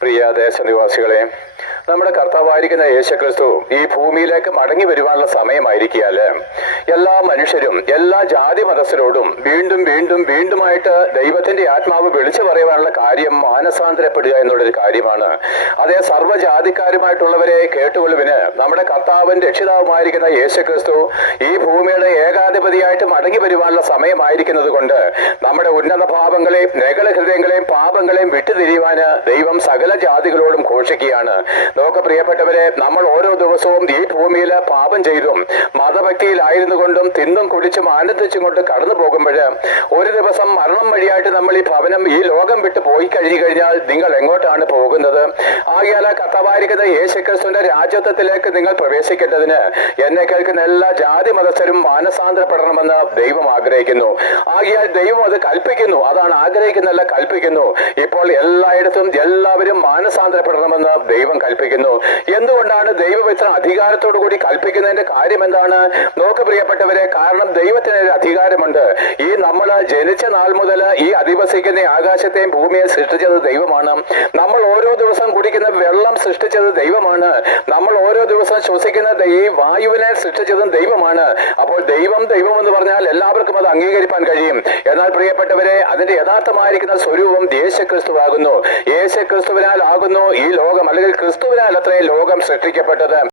പ്രിയ ദേശനിവാസികളെ നമ്മുടെ കർത്താവായിരിക്കുന്ന യേശുക്രിസ്തു ഈ ഭൂമിയിലേക്ക് മടങ്ങി വരുവാനുള്ള സമയമായിരിക്കാൽ എല്ലാ മനുഷ്യരും എല്ലാ ജാതി മതസ്ഥരോടും വീണ്ടും വീണ്ടും വീണ്ടുമായിട്ട് ദൈവത്തിന്റെ ആത്മാവ് വിളിച്ചു പറയുവാനുള്ള കാര്യം മാനസാന്തരപ്പെടുക എന്നുള്ളൊരു കാര്യമാണ്. അതേ സർവജാതിക്കാരുമായിട്ടുള്ളവരെ കേട്ടുകൊള്ളുവിന് നമ്മുടെ കർത്താവൻ രക്ഷിതാവുമായിരിക്കുന്ന യേശുക്രിസ്തു ഈ ഭൂമിയുടെ ഏകാധിപതിയായിട്ട് മടങ്ങി വരുവാനുള്ള സമയമായിരിക്കുന്നത് കൊണ്ട് നമ്മുടെ ഉന്നത ഭാവങ്ങളെയും നഗല ഹൃദയങ്ങളെയും പാപങ്ങളെയും വിട്ടുതിരിയുവാന് ദൈവം സകല ജാതികളോടും ഘോഷിക്കുകയാണ്. നോക്ക് പ്രിയപ്പെട്ടവരെ നമ്മൾ ഓരോ ദിവസവും ഈ ഭൂമിയിൽ പാപം ചെയ്തും മതഭക്തിയിലായിരുന്നു കൊണ്ടും തിന്നും കുടിച്ചും ആനന്ദിച്ചും കൊണ്ട് കടന്നു പോകുമ്പോൾ ഒരു ദിവസം മരണം വഴിയായിട്ട് നമ്മൾ ഈ ഭവനം ഈ ലോകം വിട്ട് പോയി കഴിഞ്ഞു കഴിഞ്ഞാൽ നിങ്ങൾ എങ്ങോട്ടാണ് പോകുന്നത്? ആകിയാൽ കഥവായിരിക്കുന്ന യേശുക്രിസ്തുവിന്റെ രാജ്യത്വത്തിലേക്ക് നിങ്ങൾ പ്രവേശിക്കേണ്ടതിന് എന്നെ കേൾക്കുന്ന എല്ലാ ജാതി മതസ്ഥരും മാനസാന്തരപ്പെടണമെന്ന് ദൈവം ആഗ്രഹിക്കുന്നു. ആകിയാൽ ദൈവം അത് കൽപ്പിക്കുന്നു. അതാണ് ആഗ്രഹിക്കുന്നല്ല കൽപ്പിക്കുന്നു. ഇപ്പോൾ എല്ലായിടത്തും എല്ലാവരും മാനസാന്തരപ്പെടണമെന്ന് ദൈവം കൽപ്പിക്കുന്നു. എന്തുകൊണ്ടാണ് ദൈവം ഇത്ര അധികാരത്തോടു കൂടി കൽപ്പിക്കുന്നതിന്റെ കാര്യം എന്താണ് നോക്ക് പ്രിയപ്പെട്ടവരെ കാരണം ദൈവത്തിന് ഒരു അധികാരമുണ്ട്. ഈ നമ്മൾ ജനിച്ച നാൾ മുതൽ ഈ അധിവസിക്കുന്ന ആകാശത്തെയും ഭൂമിയെ സൃഷ്ടിച്ചത് ദൈവമാണ്. നമ്മൾ ഓരോ ദിവസം കുടിക്കുന്ന വെള്ളം സൃഷ്ടിച്ചത് ദൈവമാണ്. നമ്മൾ ഓരോ ദിവസവും ശ്വസിക്കുന്ന ഈ വായുവിനെ സൃഷ്ടിച്ചതും ദൈവമാണ്. അപ്പോൾ ദൈവം ദൈവം എന്ന് പറഞ്ഞാൽ എല്ലാവർക്കും അത് അംഗീകരിക്കാൻ കഴിയും. എന്നാൽ പ്രിയപ്പെട്ടവരെ അതിന്റെ യഥാർത്ഥമായിരിക്കുന്ന സ്വരൂപം യേശുക്രിസ്തുവാകുന്നു. യേശുക്രിസ്തുവിനാൽ ആകുന്നു ഈ ലോകം അല്ലെങ്കിൽ ക്രിസ്തുവിനാൽ അത്രയും ലോകം സൃഷ്ടിക്കപ്പെട്ടത്.